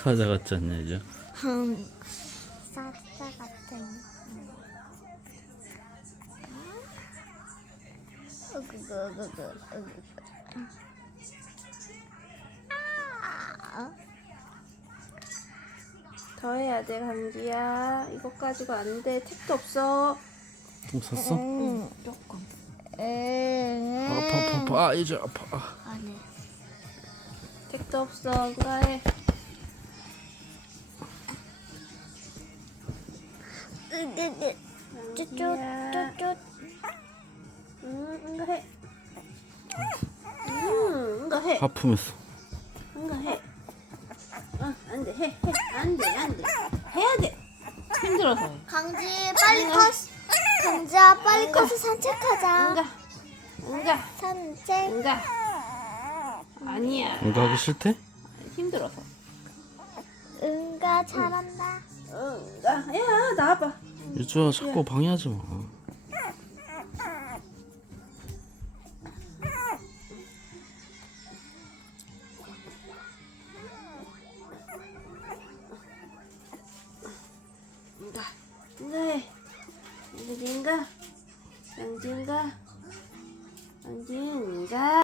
사자 같지 않냐 이제? 사자 같은. 더 해야 돼, 감기야. 이거 가지고 안 돼. 택도 없어. 똥 쌌어? 조금. 아파. 아 이제 아파. 아니. 택도 없어. 응가 해. 쭈쭈쭈쭈. 응가 해. 응가 해. 하품했어. 응가 해. 안 돼. 해. 안 돼. 해야 돼. 힘들어서 해. 강지 빨리 강지야 빨리 커서 산책하자. 응가. 산책. 응가. 아니야. 이거 하기 싫대? 힘들어서. 응가 잘한다. 응가. 야, 나와봐. 유주야 자꾸 방해하지 마. 응가 해. 강진가. 강진가.